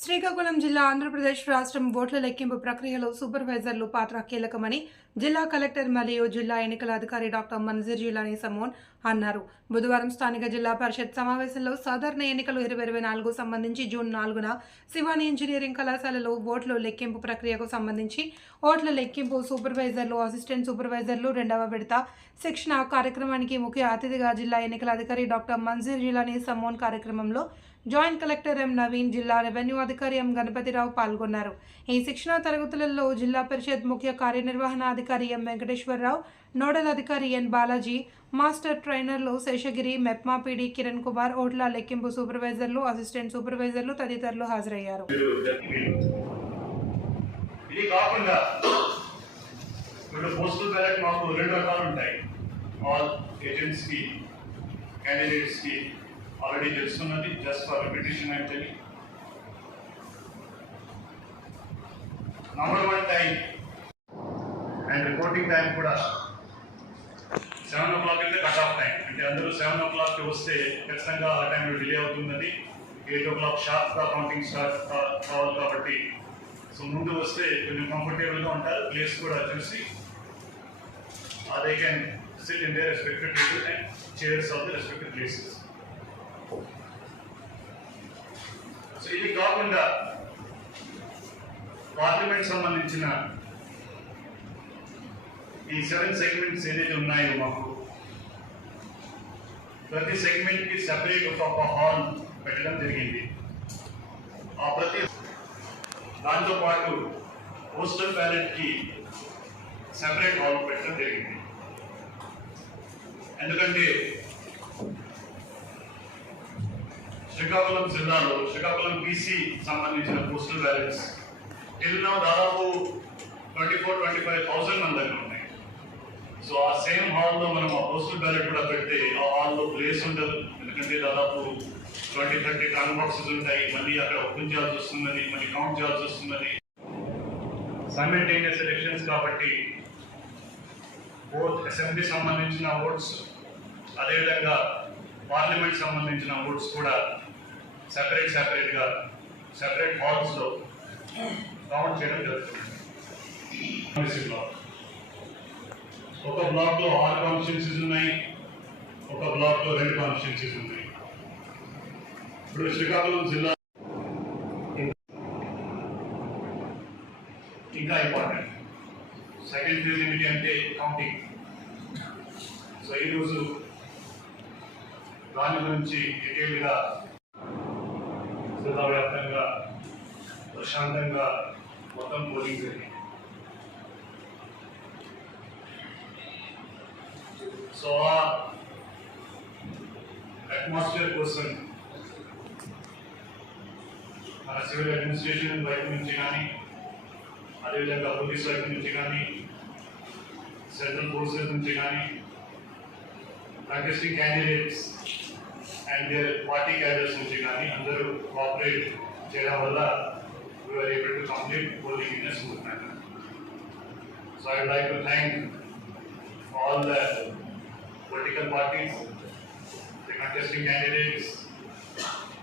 శ్రీకాకుళం జిల్లా ఆంధ్రప్రదేశ్ రాష్ట్రం ఓట్ల లెక్కింపు ప్రక్రియలో సూపర్వైజర్లు పాత్ర కీలకమని జిల్లా కలెక్టర్ మరియు జిల్లా ఎన్నికల అధికారి డాక్టర్ మన్జీర్ జిలానీ సమోన్ అన్నారు. బుధవారం స్థానిక జిల్లా పరిషత్ సమావేశంలో సాధారణ ఎన్నికలు 2024 సంబంధించి జూన్ 4న శివాని ఇంజనీరింగ్ కళాశాలలో ఓట్ల లెక్కింపు ప్రక్రియకు సంబంధించి ఓట్ల లెక్కింపు సూపర్వైజర్లు, అసిస్టెంట్ సూపర్వైజర్లు రెండవ విడత శిక్షణ కార్యక్రమానికి ముఖ్య అతిథిగా జిల్లా ఎన్నికల అధికారి డాక్టర్ మన్జీర్ జిలానీ సమోన్ కార్యక్రమంలో జాయింట్ కలెక్టర్ ఎం నవీన్, జిల్లా రెవెన్యూ అధికారి ఎం గణపతిరావు పాల్గొన్నారు. ఈ శిక్షణా తరగతులలో జిల్లా పరిషత్ ముఖ్య కార్యనిర్వహణాధికారి ఎం వెంకటేశ్వరరావు, నోడల్ అధికారి ఎన్ బాలాజీ, మాస్టర్ ట్రైనర్లు శేషగిరి, మెప్మా పీడీ కిరణ్ కుమార్, ఓట్ల లెక్కింపు సూపర్వైజర్లు, అసిస్టెంట్ సూపర్వైజర్లు తదితరులు హాజరయ్యారు. ఆల్రెడీ తెలుస్తున్నది. Just for repetition actually number 1 time and reporting time కూడా 7 o'clock అయితే కట్ ఆఫ్ టైం. అంటే అందరూ 7 o'clock వస్తే ఖచ్చితంగా ఆ టైంలో డిలే అవుతున్నది. 8 o'clock షార్ప్గా కౌంటింగ్ స్టార్ట్ కావాలి కాబట్టి సో ముందు వస్తే కొంచెం కంఫర్టబుల్గా ఉంటారు. ప్లేస్ కూడా చూసి they can SIT in there respected table and chairs of the respected places. So ఇది కాకుండా పార్లమెంట్ సంబంధించిన ఈ 7 సెగ్మెంట్స్ ఏదైతే ఉన్నాయో మాకు ప్రతి సెగ్మెంట్కి సెపరేట్ ఒక హాల్ పెట్టడం జరిగింది. ఆ ప్రతి దాంతోపాటు పోస్టల్ బ్యాలెట్కి సెపరేట్ హాల్ పెట్టడం జరిగింది. ఎందుకంటే శ్రీకాకుళం జిల్లాలో శ్రీకాకుళం బీసీ సంబంధించిన పోస్టల్ బ్యాలెట్స్ ఎన్నో దాదాపు 24,000-25,000 మంది దగ్గర ఉన్నాయి. సో ఆ సేమ్ హాల్లో మనం ఆ పోస్టల్ బ్యాలెట్ కూడా పెడితే ఆ హాల్లో ప్లేస్ ఉండదు. ఎందుకంటే దాదాపు 20-30 ట్రాన్ బాక్సెస్ ఉంటాయి. మళ్ళీ అక్కడ ఓపెన్ చేయాల్సి వస్తున్నది, మళ్ళీ కౌంట్ చేయాల్సి వస్తున్నది. సైమల్టేనియస్ ఎలక్షన్స్ కాబట్టి బోత్ అసెంబ్లీ సంబంధించిన ఓట్స్ అదేవిధంగా పార్లమెంట్ సంబంధించిన ఓట్స్ కూడా సెపరేట్గా సెపరేట్ హాల్స్లో కౌంట్ చేయడం జరుగుతుంది. ఒక బ్లాక్లో 6 కాన్స్టిట్యున్సీస్ ఉన్నాయి, ఒక బ్లాక్లో 2 కాన్స్టిట్యున్సీస్ ఉన్నాయి. ఇప్పుడు శ్రీకాకుళం జిల్లా ఇంకా ఇంపార్టెంట్. సెకండ్ ఫేజ్ ఏమిటి అంటే కౌంటింగ్. సో ఈరోజు దాని గురించి డీటెయిల్గా జిల్లా వ్యాప్తంగా ప్రశాంతంగా మొత్తం పోలింగ్ జరిగింది. సో ఆ అట్మాస్ఫియర్ కోసం మన సివిల్ అడ్మినిస్ట్రేషన్ వైపు నుంచి కానీ అదేవిధంగా పోలీస్ వైపు నుంచి కానీ సెంట్రల్ ఫోర్సెస్ నుంచి కానీ contesting candidates and their party cadres నుంచి కానీ అందరూ కోఆపరేట్ చేయడం వల్ల we were able to complete polling in a smooth manner. So I would like to thank all the political parties, the contesting candidates,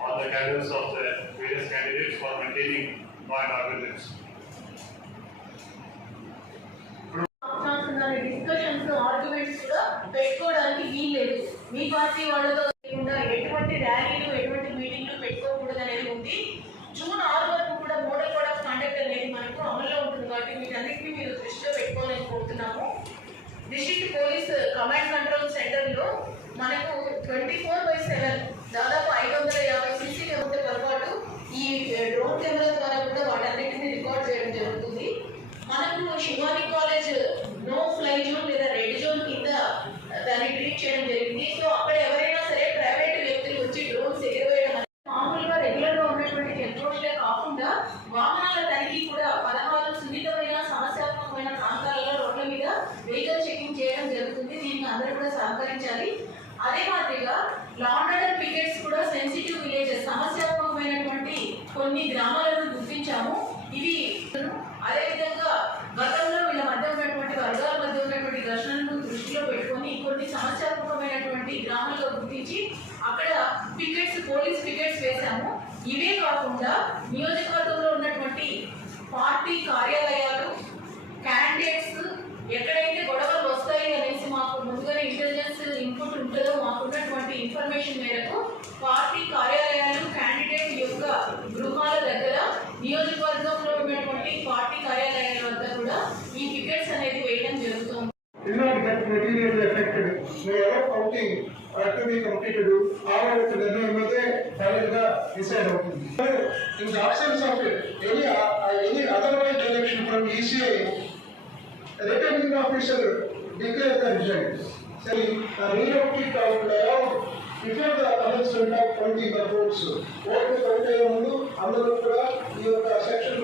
all the cadres of the various candidates for maintaining law and order limits. Discussions, arguments కూడా పెట్టుకోవడానికి వీల్లేదు. మీ party వాళ్ళతో ఎటువంటి ర్యాలీలు, ఎటువంటి మీటింగ్లు పెట్టుకోకూడదు అనేది ఉంది. జూన్ 6 వరకు కూడా మోడల్ కోడ్ ఆఫ్ కాండక్ట్ అనేది మనకు అమల్లో ఉంటుంది. కాబట్టి వీటన్నిటిని మీరు దృష్టిలో పెట్టుకోవాలని కోరుతున్నాము. డిస్ట్రిక్ట్ పోలీస్ కమాండ్ కంట్రోల్ సెంటర్లో మనకు 24/7 దాదాపు 550 సీసీ కెమెరాలతో పాటు ఈ డ్రోన్ కెమెరా ద్వారా కూడా వాటన్నిటిని రికార్డ్ చేయడం జరుగుతుంది. మనకు Shivani college no fly zone లేదా రెడ్ జోన్ కింద దాన్ని ట్రీట్ చేయడం జరిగింది. సో అక్కడ ఎవరైనా సరే ప్రైవేట్ వ్యక్తులు వచ్చి డ్రోన్స్ ఎగరవేయడం మామూలుగా రెగ్యులర్గా ఉన్నటువంటి చెక్ పోస్టులే కాకుండా వాహనాల తనిఖీ కూడా 16 సున్నితమైన సమస్యాత్మకమైన ప్రాంతాలలో రోడ్ల మీద వెహికల్ చెకింగ్ చేయడం జరుగుతుంది. దీనికి అందరూ కూడా సహకరించాలి. అదే మాదిరిగా లా అండ్ ఆర్డర్ పికెట్స్ కూడా సెన్సిటివ్ విలేజెస్, సమస్యాత్మకమైనటువంటి కొన్ని గ్రామాలను గుర్తించాము. ఇవి అదేవిధంగా గతంలో వీళ్ళ మధ్య ఉన్నటువంటి వర్గాల మధ్య ఉన్నటువంటి ఘర్షణలను దృష్టిలో పెట్టుకొని కొన్ని సమస్యాత్మకమైనటువంటి గ్రామాల్లో గుర్తించి అక్కడ పికెట్స్, పోలీస్ పికెట్స్ వేశాము. ఇవే కాకుండా నియోజకవర్గంలో ఉన్నటువంటి పార్టీ కార్యాలయాలు, క్యాండిడేట్స్ ఎక్కడైతే గొడవలు వస్తాయి అనేసి మాకు ముందుగానే ఇంటెలిజెన్స్ ఇన్పుట్ ఉంటుందో మాకున్నటువంటి ఇన్ఫర్మేషన్ మేరకు పార్టీ కార్యాలయాలు, క్యాండిడేట్ యొక్క గృహాల దగ్గర, నియోజకవర్గంలో ఉన్నటువంటి పార్టీ కార్యాలయాల వద్ద కూడా ఈ పికెట్స్ అనేది వేయడం జరుగుతుంది. Did not get materially affected. No other counting to be completed. All of the final decide అవుతుంది. In the absence of any otherwise direction from ECI, returning officer declared the result. Saying relocated out layout before the commencement of counting the votes. Vote count అయ్యే ముందు అందరూ కూడా ఈ యొక్క section